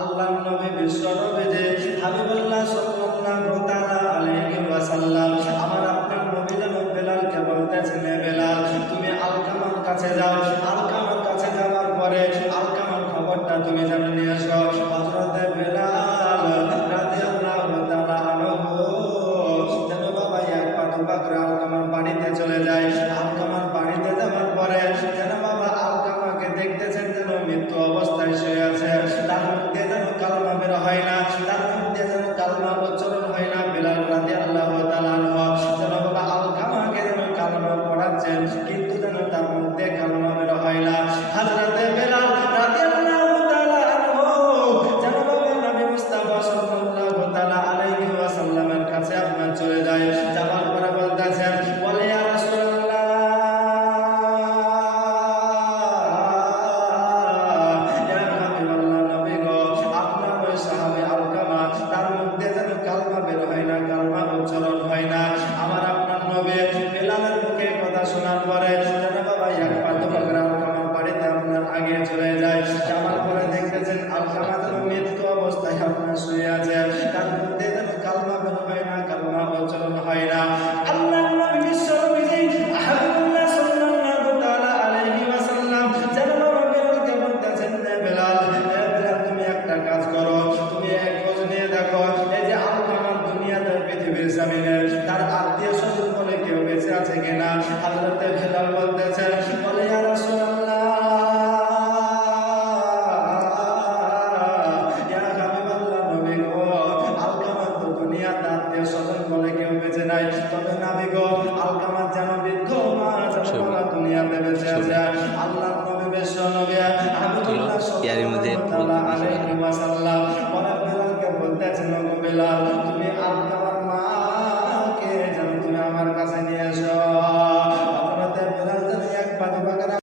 আল্লাহর নবী বিশ্ব নবী যে হাবিবুল্লাহ সাল্লাল্লাহু তাআলা আলাইহি ওয়াসাল্লাম আমার আপনার নবী যেন বেলালকে বলতেছেন, বেলাল তুমি আলকামার কাছে যাও, আলকামার কাছে যাওয়ার পরে আলকামার খবরটা তুমি যেন নিয়ে আসো। হযরতে বেলাল রাদিয়াল্লাহু তাআলা আনহু যেন বাবা এক পা দুপা করে আলকামার বাড়িতে চলে যায়। আলকামার বাড়িতে যাওয়ার পরে যেন বাবা আলকামাকে দেখতেছেন যেন মৃত্যু অবস্থায় শুয়ে আছে, তার মুখে যেন কালমা বের হয় না, তার মুখে যেন কালমা উচ্চারণ হয় না। বেলাল রাদিয়াল্লাহু তাআলা আনহু যেন বাবা আলকামাকে যেন কালমা পড়াচ্ছেন, কিন্তু যেন তার মুখে কালমা বের হয় না। হযরতে বেলাল রাদিয়াল্লাহু তাআলা আনহু যেন বাবা নবী মুস্তাফা সাল্লাল্লাহু তাআলা আলাইহি ওয়াসাল্লামের কাছে আপনার চলে যায়। যাওয়ার পরে বলতেছেন, বলে ইয়া রাসূলুল্লাহ, ইয়া হাবিবাল্লাহ নবী গো, আপনার ওই সাহাবী আলকামা তার মুখে যেন কালমা বের হয় না, কালমা উচ্চারণ হয় না। আমার আপনার নবী বেলালের মুখে কথা শোনার পরে যেন বাবা এক পা দুপা করে আলকামার বাড়িতে আপনার আগে চলে যায়। যাওয়ার পরে দেখতেছেন আলকামা যেন মৃত্যু অবস্থায় আপনার শুয়ে আছে, তার মুখে যেন কালমা বের হয় না, কালমা উচ্চারণ হয় না। আল্লাহর নবী বিশ্ব নবী হাবিবুল্লাহ সাল্লাল্লাহু তাআলা আলাইহি ওয়াসাল্লাম যেন বাবা বেলালকে বলতেছেন, বেলাল তুমি একটা কাজ করো, তুমি এক খোঁজ নিয়ে দেখো এই যে আলকামার দুনিয়াতে পৃথিবীর জমিনে তার আত্মীয় স্বজন বলে কেউ বেঁচে আছে কিনা। হযরতে বেলাল বলতেছেন, বলে ইয়া রাসূলুল্লাহ, ইয়া হাবিবাল্লাহ নবী গো, আলকামার তো দুনিয়াতে আত্মীয় স্বজন বলে কেউ বেঁচে নাই, তবে নবী গো আলকামার যেন বৃদ্ধ মা যেন বাবা দুনিয়াতে বেঁচে আছে। আল্লাহর নবী বিশ্ব নবী হাবিবুল্লাহ সাল্লাল্লাহু তাআলা আলাইহি ওয়াসাল্লাম বলে বেলালকে বলতেছেন, ও বেলাল